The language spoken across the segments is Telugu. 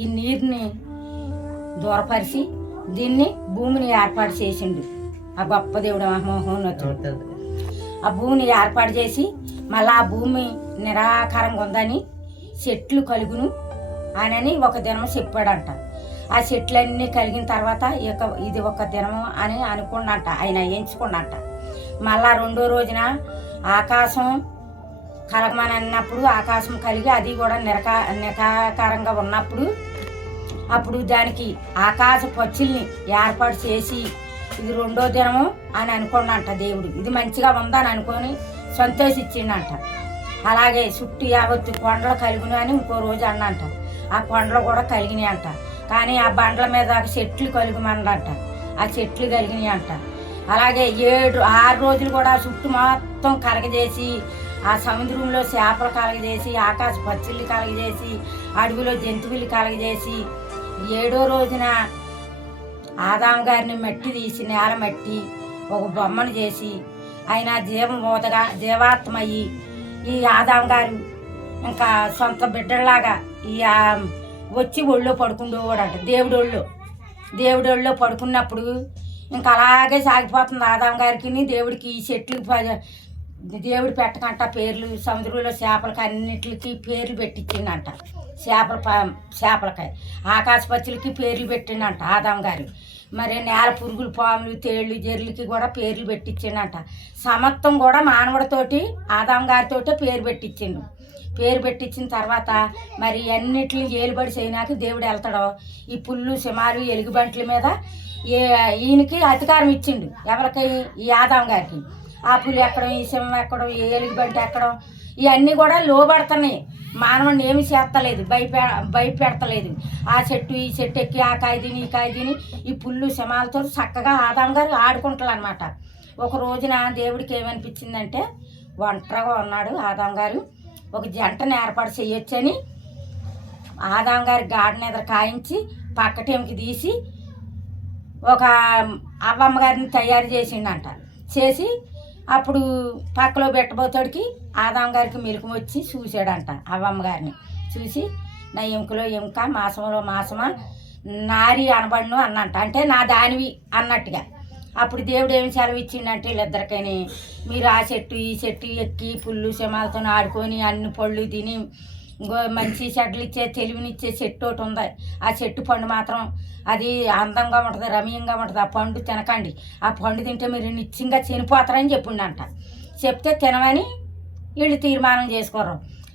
ఈ నీరుని దూరపరిచి దీన్ని భూమిని ఏర్పాటు చేసిండు. ఆ గొప్ప దేవుడు మహోన్నతుడు ఆ భూమిని ఏర్పాటు చేసి మళ్ళీ ఆ భూమి నిరాకారంగా ఉందని చెట్లు కలుగును అని ఒక దినం చెప్పాడంట. ఆ చెట్లన్నీ కలిగిన తర్వాత ఇది ఒక దినము అని అనుకున్నంట, ఆయన ఎంచుకున్నంట. మళ్ళా రెండో రోజున ఆకాశం కలగమని అన్నప్పుడు ఆకాశం కలిగి అది కూడా నిరాకారంగా ఉన్నప్పుడు అప్పుడు దానికి ఆకాశ పక్షుల్ని ఏర్పాటు చేసి ఇది రెండో దినము అని అనుకున్నంట దేవుడు. ఇది మంచిగా ఉందని అనుకొని సంతోషించిండంట. అలాగే చుట్టూ యావత్తు కొండలు కలిగిన అని ఇంకో రోజు అన్నంట. ఆ కొండలు కూడా కలిగినాయి అంట. కానీ ఆ బండ్ల మీద చెట్లు కలుగుమందంట. ఆ చెట్లు కలిగినాయి అంట. అలాగే 6 రోజులు కూడా చుట్టూ మొత్తం కలగజేసి ఆ సముద్రంలో చేపలు కలగజేసి ఆకాశ పక్షుల్ని కలగజేసి అడవిలో జంతువులు కలగజేసి 7వ రోజున ఆదాము గారిని మట్టి తీసి నేల మట్టి ఒక బొమ్మను చేసి ఆయన జీవమోదగా జీవాత్మయ్యి ఈ ఆదాము గారు ఇంకా సొంత బిడ్డలాగా ఈ వచ్చి ఒళ్ళో పడుకుండేవాడంట. దేవుడి ఒళ్ళో పడుకున్నప్పుడు ఇంకా అలాగే సాగిపోతుంది ఆదాము గారికి. దేవుడికి ఈ చెట్లు దేవుడు పెట్టకంట పేర్లు, సముద్రంలో చేపలకి అన్నిటికి పేర్లు పెట్టించిందంట. చేపలకి ఆకాశ పక్షులకి పేర్లు పెట్టిండంట ఆదాము గారు. మరి నేల పురుగులు, పాములు, తేళ్ళు, జర్లకి కూడా పేర్లు పెట్టించిండంట. సమత్వం కూడా మానవుడితోటి ఆదాము గారితోటే పేరు పెట్టించిండు. పేరు పెట్టించిన తర్వాత మరి అన్నిటిని ఏలుబడి చేయనాక దేవుడు వెళ్తాడో ఈ పుల్లు, సింహాలు, ఎలుగుబంట్ల మీద ఈయనకి అధికారం ఇచ్చిండు. ఎవరికి? ఈ ఆదాము గారికి. ఆ పులి ఎక్కడం, ఈ సింహం ఎక్కడం, ఈ ఎలుగుబంటి ఎక్కడం ఇవన్నీ కూడా లోబడుతున్నాయి. మానవుడిని ఏమి చేస్తలేదు, భయపెడతలేదు. ఆ చెట్టు ఈ చెట్టు ఎక్కి ఆ కాయ తిని ఈ కాయ తిని ఈ పుల్లు సింహాలతో చక్కగా ఆదాము గారు ఆడుకుంటారు అనమాట. ఒక రోజున దేవుడికి ఏమనిపించిందంటే ఒంటరిగా ఉన్నాడు ఆదాము గారు, ఒక జంటను ఏర్పాటు చేయొచ్చని ఆదాము గారి గాడిని ఎదురు కాయించి పక్కటేమికి తీసి ఒక అవ్వమ్మ గారిని తయారు చేసిండంట. చేసి అప్పుడు పక్కలో పెట్టబోతాడికి ఆదాము గారికి మెలకు వచ్చి చూశాడంట. అవ్వమ్మ గారిని చూసి నా ఎముకలో ఎముక, మాసంలో మాసమా, నారి అనబడును అన్నంట. అంటే నా దానివి అన్నట్టుగా. అప్పుడు దేవుడు ఏమి సెలవు ఇచ్చిండంటే వీళ్ళిద్దరికైనా మీరు ఆ చెట్టు ఈ చెట్టు ఎక్కి పుల్లు సింహాలతో ఆడుకొని అన్ని పళ్ళు తిని మంచి చెడ్లు ఇచ్చే తెలివినిచ్చే చెట్టు ఒకటి ఉంది. ఆ చెట్టు పండు మాత్రం అది అందంగా ఉంటుంది, రమ్యంగా ఉంటుంది. ఆ పండు తినకండి, ఆ పండు తింటే మీరు నిత్యంగా చనిపోతారని చెప్పిండంట. చెప్తే తినమని వీళ్ళు తీర్మానం చేసుకోరు.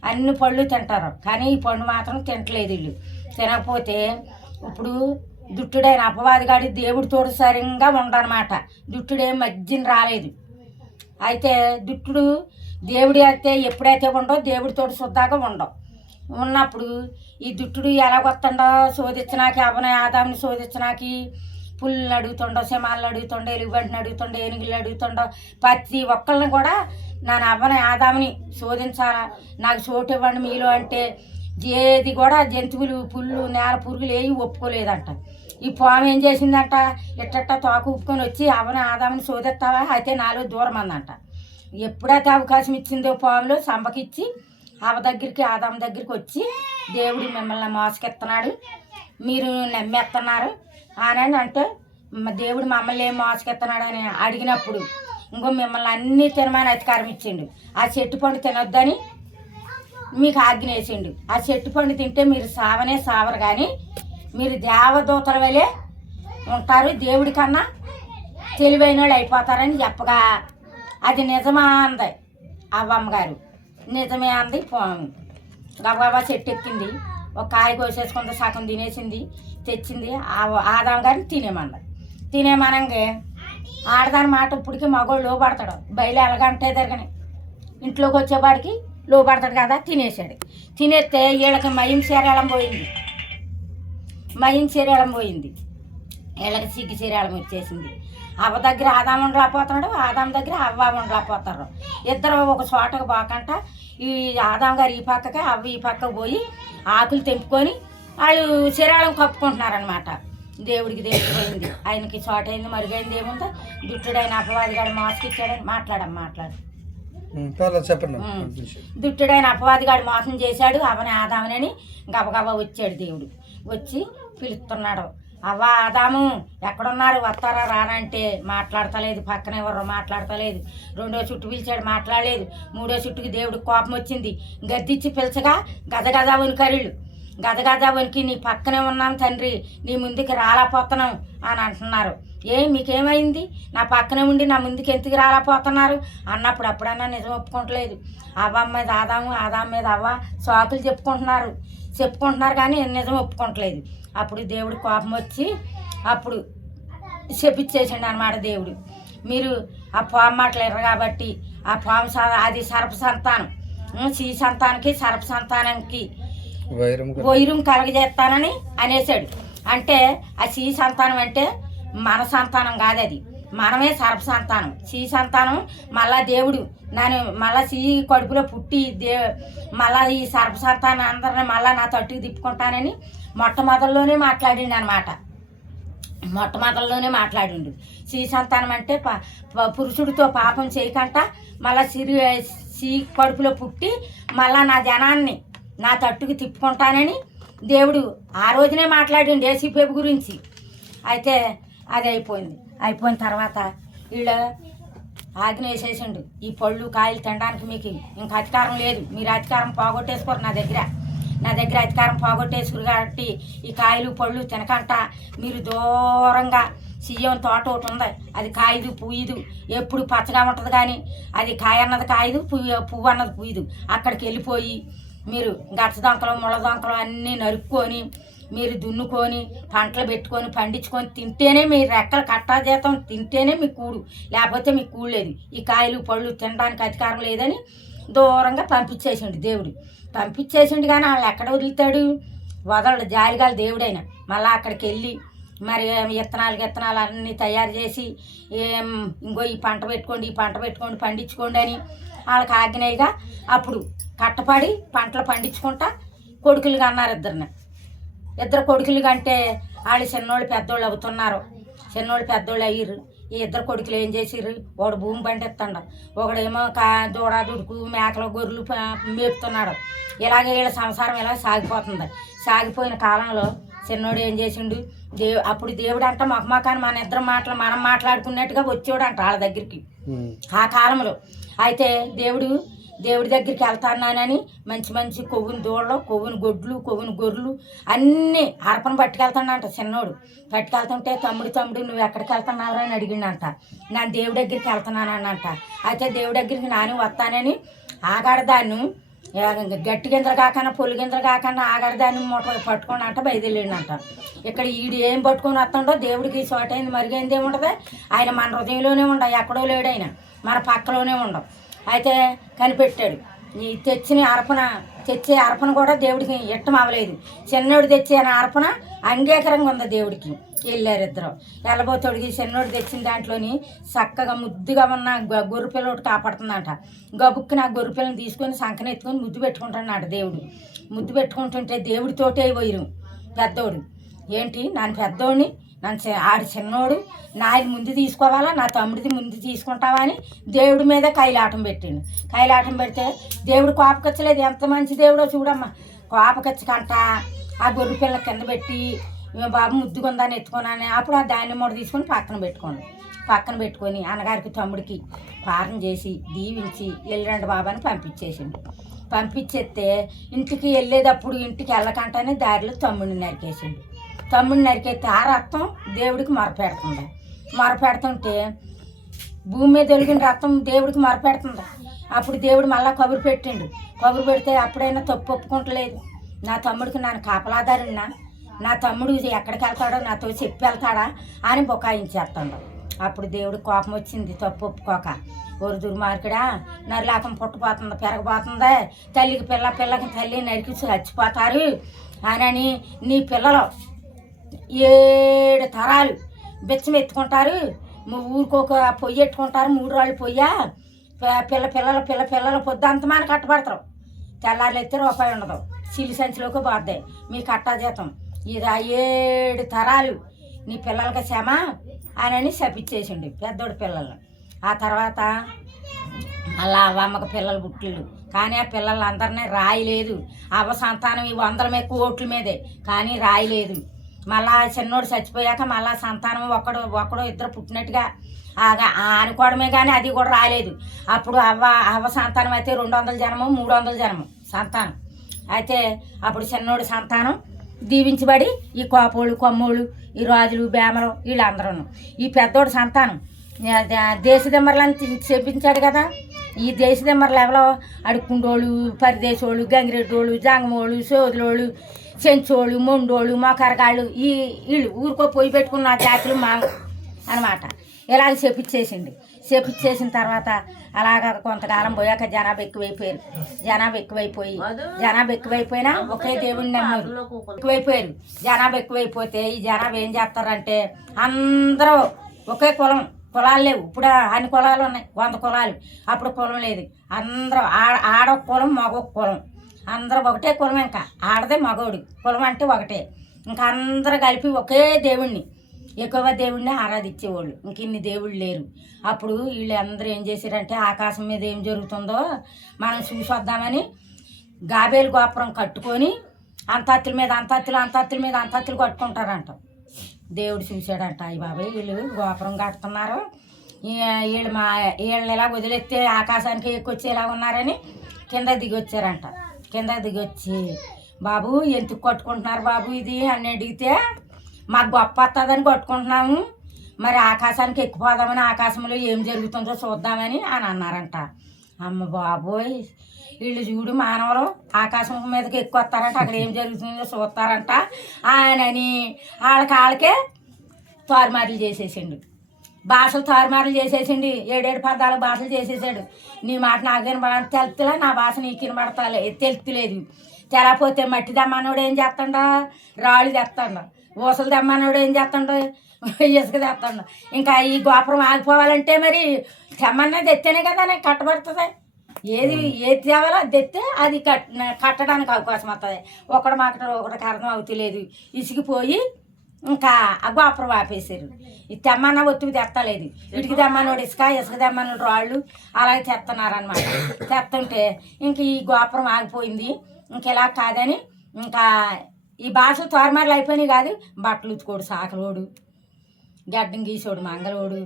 అన్ని పళ్ళు తింటారు కానీ ఈ పండు మాత్రం తినట్లేదు వీళ్ళు. తినకపోతే ఇప్పుడు దుట్టుడైన అపవాదిగాడి దేవుడితోడు సరిగ్గా ఉండనమాట. దుట్టుడేం మధ్యన రాలేదు. అయితే దుట్టుడు దేవుడి అయితే ఎప్పుడైతే ఉండో దేవుడితోడు శుద్ధాగా ఉండవు. ఉన్నప్పుడు ఈ దుట్టుడు ఎలాగొత్తండో శోధించనాకి ఆదాముని శోధించనాకి పుల్లు అడుగుతుండో, సింహాలను అడుగుతుండో, ఎలుగుబంటిని అడుగుతుండో, ఏనుగులు అడుగుతుండో, ప్రతి ఒక్కళ్ళని కూడా నా ఆదాముని శోధించాలా, నాకు చోటు ఇవ్వండి మీలో అంటే ఏది కూడా జంతువులు, పుల్లు, నేల పురుగులు ఏవి ఒప్పుకోలేదంట. ఈ పాము ఏం చేసిందంట, ఇట్ట తోక ఉప్పుకొని వచ్చి ఆదాముని శోధిస్తావా అయితే నాలో దూరం అందంట. ఎప్పుడైతే అవకాశం ఇచ్చిందో పాములో సంపకిచ్చి ఆదాము దగ్గరికి వచ్చి దేవుడు మిమ్మల్ని మోసకెత్తున్నాడు, మీరు నమ్మేస్తున్నారు అని అంటే దేవుడు మమ్మల్ని ఏం మోసకెత్తున్నాడు అని అడిగినప్పుడు ఇంకో మిమ్మల్ని అన్నీ తినమని అధికారం ఇచ్చిండు. ఆ చెట్టు పండు తినొద్దని మీకు ఆజ్ఞ వేసిండు. ఆ చెట్టు పండు తింటే మీరు సావరు కానీ మీరు దేవదూతల వలె ఉంటారు, దేవుడి కన్నా తెలివైన వాళ్ళు అయిపోతారని చెప్పగా అది నిజమా అంది అవ్వమ్మగారు. నిజమే అంది పాము. గబగబా చెట్టు ఎక్కింది, ఒక కాయ కోసేసుకుంది, సగం తినేసింది, తెచ్చింది ఆదాము గారిని తినేమనంగా ఆడదాని మాట ఇప్పటికీ మగోడు లోపడతాడు. బయలు ఎలాగంటే తిరగని ఇంట్లోకి వచ్చేవాడికి లోపడతాడు కదా, తినేసాడు. తినేస్తే వీళ్ళకి మయం శరీరం పోయింది, వీళ్ళకి సిగ్గు శరీరం వచ్చేసింది. అవ్వ దగ్గర ఆదాము ఉండలేకపోతున్నాడు, ఆదాము దగ్గర అవ్వ ఉండలేకపోతారు. ఇద్దరు ఒక చోటకు పోకంట ఈ ఆదాము గారు ఈ పక్కకి అవ్వ ఈ పక్కకు పోయి ఆకులు తెంపుకొని వాళ్ళు శరీరం కప్పుకుంటున్నారనమాట. దేవుడికి తెలిసిపోయింది, ఆయనకి చోట అయింది, మరుగైంది ఏముందో దుట్టుడైన అపవాదిగాడు మోసకిచ్చాడని మాట్లాడు దుట్టుడైన అపవాదిగాడు మోసం చేశాడు అవని ఆదామునని గబగబా వచ్చాడు దేవుడు. వచ్చి పిలుస్తున్నాడు. అవ్వ ఆదాము ఎక్కడున్నారు, వస్తారా రానంటే మాట్లాడతలేదు, పక్కన ఎవరు మాట్లాడతలేదు. రెండో చుట్టు పిలిచాడు, మాట్లాడలేదు. మూడో చుట్టుకి దేవుడికి కోపం వచ్చింది. గద్దిచ్చి పిలిచగా గదగద వణికరిళ్ళు, గదగద వణికి నీ పక్కనే ఉన్నాం తండ్రి, నీ ముందుకు రాలేకపోతున్నాం అని అంటున్నారు. మీకేమైంది, నా పక్కనే ఉండి నా ముందుకు ఎందుకు రాలేకపోతున్నారు అన్నప్పుడు అప్పుడన్నా నిజం ఒప్పుకోవట్లేదు. అవ్వ మీద ఆదాము, ఆదాం మీద అవ్వ సాకులు చెప్పుకుంటున్నారు కానీ నిజం ఒప్పుకోవట్లేదు. అప్పుడు దేవుడు కోపం వచ్చి అప్పుడు శపిచ్చేసిండు అనమాట దేవుడు. మీరు ఆ పాము మాటలు ఎర్ర కాబట్టి ఆ పాము అది సర్ప సంతానం, శ్రీ సంతానానికి సర్ప సంతానానికి వైరం కలగజేస్తానని అనేసాడు. అంటే ఆ శ్రీ సంతానం అంటే మన సంతానం కాదు, అది మనమే సర్ప సంతానం. శ్రీ సంతానం మళ్ళా దేవుడు మళ్ళా శ్రీ కడుపులో పుట్టి మళ్ళా ఈ సర్ప సంతానం అందరిని మళ్ళా నా తట్టుకు తిప్పుకుంటానని మొట్టమొదల్లోనే మాట్లాడిండు అనమాట. మొట్టమొదల్లోనే మాట్లాడిండు. శ్రీ సంతానం అంటే పురుషుడితో పాపం చేయకుండా మళ్ళా శ్రీ కడుపులో పుట్టి మళ్ళా నా జనాన్ని నా తట్టుకు తిప్పుకుంటానని దేవుడు ఆ రోజునే మాట్లాడిండు యేసుప్రభు గురించి. అయితే అది అయిపోయిన తర్వాత వీళ్ళు ఆజ్ఞ వేసేసిండు, ఈ పళ్ళు కాయలు తినడానికి మీకు ఇంకా అధికారం లేదు, మీరు అధికారం పోగొట్టేసుకోరు, నా దగ్గర అధికారం పోగొట్టేసుకురు కాబట్టి ఈ కాయలు పళ్ళు తినకంట మీరు దూరంగా సియ్యం తోట ఒకటి ఉంది, అది కాయదు పుయ్యదు, ఎప్పుడు పచ్చగా ఉంటుంది కానీ అది కాయ అన్నది కాయదు, పువ్వు అన్నది పుయ్యదు. అక్కడికి వెళ్ళిపోయి మీరు గచ్చ దొంకలు ముళ్ళ దొంకలు అన్నీ నరుక్కొని మీరు దున్నుకొని పంటలు పెట్టుకొని పండించుకొని తింటేనే మీ రెక్కలు కట్టాజేతం, తింటేనే మీకు కూడు, లేకపోతే మీకు కూడు లేదు. ఈ కాయలు పళ్ళు తినడానికి అధికారం లేదని దూరంగా పంపించేసిండు దేవుడు. పంపించేసిండు కానీ వాళ్ళు ఎక్కడ వదులుతాడు, వదలడు. జాలిగాలి దేవుడైనా మళ్ళీ అక్కడికి వెళ్ళి మరి విత్తనాలు అన్నీ తయారు చేసి ఇంకో ఈ పంట పెట్టుకోండి పండించుకోండి అని వాళ్ళకి ఆజ్ఞగా అప్పుడు కట్టపడి పంటలు పండించుకుంటా కొడుకులుగా అన్నారు. ఇద్దరు కొడుకులు కంటే వాళ్ళు చిన్నోళ్ళు పెద్దోళ్ళు అవుతున్నారు. చిన్నోళ్ళు పెద్దోళ్ళు అయ్యారు. ఈ ఇద్దరు కొడుకులు ఏం చేసిర్రు, ఒకడు భూమి పండిస్తాడు, ఒకడేమో దూడ దుడుకు మేకలు గొర్రెలు మేపుతున్నాడు. ఇలాగే వీళ్ళ సంసారం ఇలా సాగిపోయిన కాలంలో చిన్నోడు ఏం చేసిండు, అప్పుడు దేవుడు అంట మొహమాకాన్ని మన ఇద్దరు మనం మాట్లాడుకున్నట్టుగా వచ్చేవాడు అంట వాళ్ళ దగ్గరికి ఆ కాలంలో. అయితే దేవుడి దగ్గరికి వెళ్తానని మంచి కొవ్వుని దూడలు, కొవ్వుని గొడ్లు, కొవ్వుని గొర్రెలు అన్నీ అర్పణ పట్టుకెళ్తాడంట. చిన్నోడు పట్టుకెళ్తుంటే తమ్ముడు నువ్వు ఎక్కడికి వెళ్తున్నావు అని అడిగిండంట. నేను దేవుడి దగ్గరికి వెళ్తున్నానంట. అయితే దేవుడి దగ్గరికి నాని వస్తానని ఆగాడదాన్ని గట్టి గింజలు కాకుండా పొల్లు గింజలు కాకుండా ఆగాడదాన్ని మూట పట్టుకొని అంట బయలుదేరిండంట. ఇక్కడ ఈడు ఏం పట్టుకొని వస్తుండో దేవుడికి చోటైంది మరిగైంది ఏముంటుంది, ఆయన మన హృదయంలోనే ఉండవు, ఎక్కడో లేడు, ఆయన మన పక్కలోనే ఉండవు. అయితే కనిపెట్టాడు. ఈ తెచ్చే అర్పణ కూడా దేవుడికి ఇష్టం అవ్వలేదు. చిన్నోడు తెచ్చే అర్పణ అంగీకారంగా ఉంది దేవుడికి. వెళ్ళారు ఇద్దరు. వెళ్ళబోతోడికి చిన్నోడు తెచ్చిన దాంట్లోని చక్కగా ముద్దుగా ఉన్న గొర్రె పిల్ల ఒకటి కాపాడుతుందంట. గబుక్కి నా గొర్రె పిల్లని తీసుకొని సంకన ఎత్తుకొని ముద్దు పెట్టుకుంటున్నాడు దేవుడు. ముద్దు పెట్టుకుంటుంటే దేవుడితోటే పోయిరు పెద్దోడు. ఏంటి నన్ను పెద్దోడిని, ఆడి చిన్నోడు నాది ముందు తీసుకోవాలా, నా తమ్ముడిది ముందు తీసుకుంటావా అని దేవుడి మీద కైలాటం పెట్టిండు. కైలాటం పెడితే దేవుడు కోపకచ్చలేదు. ఎంత మంచి దేవుడో చూడమ్మా. కోపకచ్చకంట ఆ గొర్రె పిల్ల కింద పెట్టి బాబు ముద్దుకుందని ఎత్తుకున్నాను. అప్పుడు ఆ ధాన్యం మూట తీసుకొని పక్కన పెట్టుకొని అన్నగారికి తమ్ముడికి పారం చేసి దీవించి వెళ్ళండి బాబు అని పంపించేస్తే ఇంటికి వెళ్ళేటప్పుడు ఇంటికి వెళ్ళకంటేనే దారిలో తమ్ముడిని నరికేస్తే ఆ రక్తం దేవుడికి మొరపెడుతుంటే భూమి మీద వెలిగిన రక్తం దేవుడికి మొరపెడుతుంది. అప్పుడు దేవుడు మళ్ళీ కబురు పెడితే అప్పుడైనా తప్పు ఒప్పుకుంటలేదు. నా తమ్ముడికి నన్ను కాపలాదారున్నా, నా తమ్ముడు ఎక్కడికి వెళ్తాడో నాతో చెప్పి వెళ్తాడా అని బొకాయించేస్తాడు. అప్పుడు దేవుడికి కోపం వచ్చింది, తప్పు ఒప్పుకోక. ఓరు దుర్మార్గుడా, నరిలాకం పుట్టపోతుంది, పెరగబోతుందే, తల్లికి పిల్లకి తల్లి నరికి చచ్చిపోతారు అని నీ పిల్లలు 7 తరాలు బిచ్చం ఎత్తుకుంటారు, ఊరికొక పొయ్యి ఎట్టుకుంటారు, 3 రాళ్ళు పొయ్య, పిల్లల పొద్దు అంతమాని కట్టబడతారు. తెల్లారులు ఎత్తే రూపాయి ఉండదు, సిల్లి సంచిలోకి పోద్దాయి మీ కట్టా జీతం. ఇది 7 తరాలు నీ పిల్లలకి శ్రమ అని శపించేసిండు పెద్దోడి పిల్లలు. ఆ తర్వాత అలా అమ్మకి పిల్లలు పుట్టిళ్ళు కానీ ఆ పిల్లలందరినీ రాయలేదు. సంతానం ఈ 100 కోట్ల మీదే, కానీ రాయలేదు. మళ్ళా చిన్నోడు చచ్చిపోయాక మళ్ళా సంతానం ఒకడు ఇద్దరు పుట్టినట్టుగా అనుకోవడమే, కానీ అది కూడా రాలేదు. అప్పుడు అవ్వ సంతానం అయితే 200 జన్మం 300 జన్మం సంతానం అయితే అప్పుడు చిన్నోడు సంతానం దీవించబడి ఈ కోపోళ్ళు కొమ్మోళ్ళు ఈ రాజులు బేమలు వీళ్ళందరూ, ఈ పెద్దోడు సంతానం దేశదిమ్మర్లని చెప్పించాడు కదా. ఈ దేశదిమ్మర్లు ఎవరో అడుక్కుండోళ్ళు, పరిదేశోళ్ళు, గంగిరెడ్డోళ్ళు, జంగమోళ్ళు, సోదులోళ్ళు, చెంచోళ్ళు, మొండోళ్ళు, మోకరగాళ్ళు, వీళ్ళు ఊరికో పొయ్యి పెట్టుకున్న జాతులు మా అనమాట. ఇలాగ చెప్పించేసిన తర్వాత అలాగ కొంతకాలం పోయాక జనాభా ఎక్కువైపోయినా ఒకే దేవుడిని నమ్మారు. ఎక్కువైపోయారు. జనాభా ఎక్కువైపోతే ఈ జనాభా ఏం చేస్తారంటే అందరూ ఒకే కులాలు లేవు. ఇప్పుడు అన్ని కులాలు ఉన్నాయి, 100 కులాలు. అప్పుడు కులం లేదు. అందరూ ఆడొక కులం మగొక కులం, అందరూ ఒకటే కులం. ఇంకా ఆడదే మగోడు కులం అంటే ఒకటే. ఇంకా అందరూ కలిపి ఒకే దేవుణ్ణి, ఎక్కువ దేవుడిని ఆరాధించేవాళ్ళు. ఇంక ఇన్ని దేవుళ్ళు లేరు. అప్పుడు వీళ్ళు అందరూ ఏం చేశారంటే ఆకాశం మీద ఏం జరుగుతుందో మనం చూసి వద్దామని గాబేలు గోపురం కట్టుకొని అంతత్తుల మీద అంతత్తులు కట్టుకుంటారంట. దేవుడు చూశాడంట, అయ్య బాబాయ్ వీళ్ళు గోపురం కడుతున్నారు, వీళ్ళని ఇలా వదిలేస్తే ఆకాశానికి ఎక్కొచ్చేలా ఉన్నారని కింద దిగొచ్చారంట. కింద దిగొచ్చి బాబు ఎందుకు కట్టుకుంటున్నారు బాబు ఇది అని అడిగితే మాకు గొప్ప వస్తుందని కట్టుకుంటున్నాము, మరి ఆకాశానికి ఎక్కిపోదామని, ఆకాశంలో ఏం జరుగుతుందో చూద్దామని అని అన్నారంట. అమ్మ బాబోయ్ వీళ్ళు చూడు మానవులు ఆకాశం మీదకి ఎక్కువ వస్తారంట, అక్కడ ఏం జరుగుతుందో చూస్తారంట ఆయనని వాళ్ళకే తారుమారులు చేసేసిండు. భాషలు తారుమారులు చేసేసిండు. 7 పదాలు భాషలు చేసేసాడు. నీ మాట నాకేం తెలుతులే, నా భాష నీకు తెలుతులేదు. తెలపోతే మట్టి దమ్మన్నోడు ఏం చేస్తాడు, రాళ్ళు తెస్తాడు. ఊసలు తెమ్మన్నోడు ఏం చేస్తాడు, ఇసుక తెస్తాడు. ఇంకా ఈ గోపురం ఆగిపోవాలంటే మరి తెమ్మన్నా తెస్తేనే కదా నాకు కట్టబడుతుంది. ఏది తేవాలో అది తెస్తే అది కట్టడానికి అవకాశం వస్తుంది. ఒకటికి అర్థం అవుతలేదు. ఇసిగిపోయి ఇంకా ఆ గోపురం ఆపేశారు. ఇది తెమ్మన్నా ఒత్తిడి తెత్తలేదు. ఇటుకి తెమ్మన్నోడు ఇసుక తెమ్మన్నోడు రాళ్ళు అలాగే తెస్తున్నారనమాట. తెస్తుంటే ఇంక ఈ గోపురం ఆగిపోయింది. ఇంక ఇలా కాదని ఇంకా ఈ భాషలు తోరమార్లు అయిపోయినాయి కాదు. బట్టలు ఉతుకోడు సాకలోడు, గడ్డం గీసోడు మంగళోడు,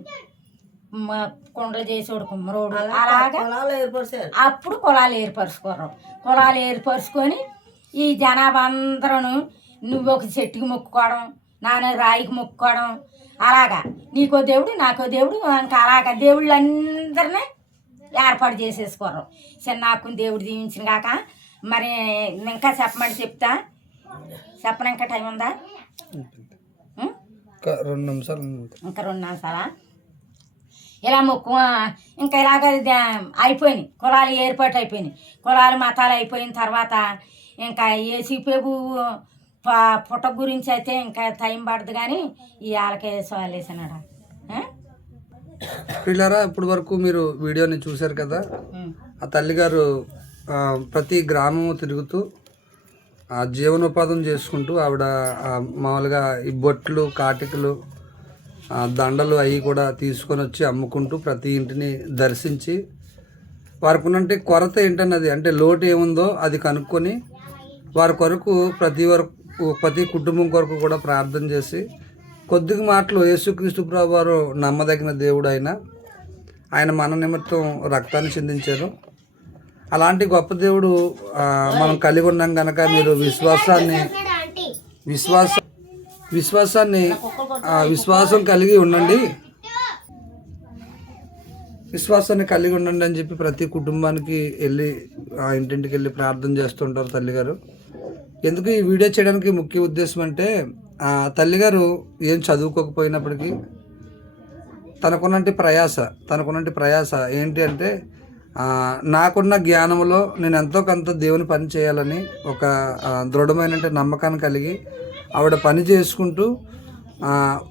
కుండలు చేసేవాడు కుమ్మరోడు, అలాగా అప్పుడు కులాలు ఏర్పరుచుకొని ఈ జనాభా అందరూ నువ్వు ఒక చెట్టుకి మొక్కుకోవడం, నాన్న రాయికి మొక్కుకోవడం, అలాగా నీకో దేవుడు నాకో దేవుడు, ఇంకా అలాగా దేవుళ్ళందరినీ ఏర్పాటు చేసేసుకోరు. చిన్నాకుని దేవుడు దీవించిన కాక మరి ఇంకా చెప్పమని చెప్తా. చెప్పను ఇంకా టైం ఉందా? ఇంకా 2 నిమిషాలా? ఇలా మొక్కు ఇంకా ఇలాగ అయిపోయినాయి. కులాలు ఏర్పాటు అయిపోయినాయి. కులాలు మతాలు అయిపోయిన తర్వాత ఇంకా ఏసీపేపు పుట్ట గురించి అయితే ఇంకా టైం పడుతుంది, కానీ ఈ వాళ్ళకే సవాలేసినాడా. పిల్లరా ఇప్పటి వరకు మీరు వీడియోని చూశారు కదా. ఆ తల్లిగారు ప్రతి గ్రామము తిరుగుతూ జీవనోపాధం చేసుకుంటూ ఆవిడ మామూలుగా ఈ బొట్లు కాటికలు దండలు అవి కూడా తీసుకొని వచ్చి అమ్ముకుంటూ ప్రతి ఇంటిని దర్శించి వారికి ఉన్నంటే కొరత ఏంటన్నది అంటే లోటు ఏముందో అది కనుక్కొని వారి కొరకు ప్రతి కుటుంబం కొరకు కూడా ప్రార్థన చేసి కొద్దిగా మాటలు యేసుక్రీస్తు ప్రభు వారు నమ్మదగిన దేవుడు ఆయన మన నిమిత్తం రక్తాన్ని చిందించారు. అలాంటి గొప్ప దేవుడు మనం కలిగి ఉన్నాం కనుక మీరు విశ్వాసం కలిగి ఉండండి అని చెప్పి ప్రతి కుటుంబానికి వెళ్ళి ఇంటింటికి వెళ్ళి ప్రార్థన చేస్తుంటారు తల్లిగారు. ఎందుకు ఈ వీడియో చేయడానికి ముఖ్య ఉద్దేశం అంటే తల్లిగారు ఏం చదువుకోకపోయినప్పటికీ తనకున్నటి ప్రయాస ఏంటి అంటే నాకున్న జ్ఞానంలో నేను ఎంతో కొంత దేవుని పని చేయాలని ఒక దృఢమైన నమ్మకాన్ని కలిగి ఆవిడ పని చేసుకుంటూ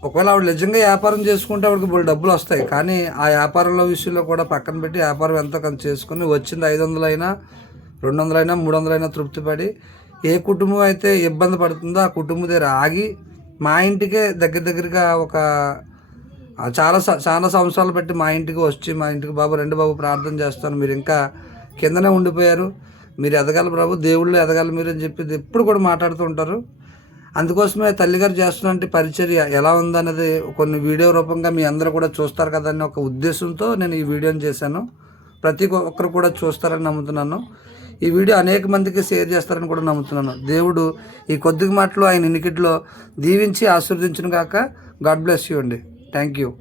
ఒకవేళ ఆవిడ నిజంగా వ్యాపారం చేసుకుంటే ఆవిడకి ఇప్పుడు డబ్బులు వస్తాయి, కానీ ఆ వ్యాపారంలో విషయంలో కూడా పక్కన పెట్టి వ్యాపారం ఎంతో కొంత చేసుకుని వచ్చింది 500 అయినా 200 అయినా 300 అయినా తృప్తి పడి ఏ కుటుంబం అయితే ఇబ్బంది పడుతుందో ఆ కుటుంబం దగ్గర ఆగి మా ఇంటికే దగ్గరగా ఒక చాలా సంవత్సరాలు బట్టి మా ఇంటికి వచ్చి మా ఇంటికి బాబు రండి బాబు ప్రార్థన చేస్తాను, మీరు ఇంకా కిందనే ఉండిపోయారు. మీరు ఎదగాలి ప్రభు, దేవుళ్ళు ఎదగాలి మీరు అని చెప్పి ఎప్పుడు కూడా మాట్లాడుతూ ఉంటారు. అందుకోసమే తల్లిగారు చేస్తున్నటువంటి పరిచర్య ఎలా ఉందన్నది కొన్ని వీడియో రూపంగా మీ అందరూ కూడా చూస్తారు కదని ఒక ఉద్దేశంతో నేను ఈ వీడియోని చేశాను. ప్రతి ఒక్కరు కూడా చూస్తారని నమ్ముతున్నాను. ఈ వీడియో అనేక మందికి షేర్ చేస్తారని కూడా నమ్ముతున్నాను. దేవుడు ఈ కొద్ది మాటలు ఆయన ఇనికిట్లో దీవించి ఆశీర్వదించును గాక. గాడ్ బ్లెస్ యూ అండి. Thank you.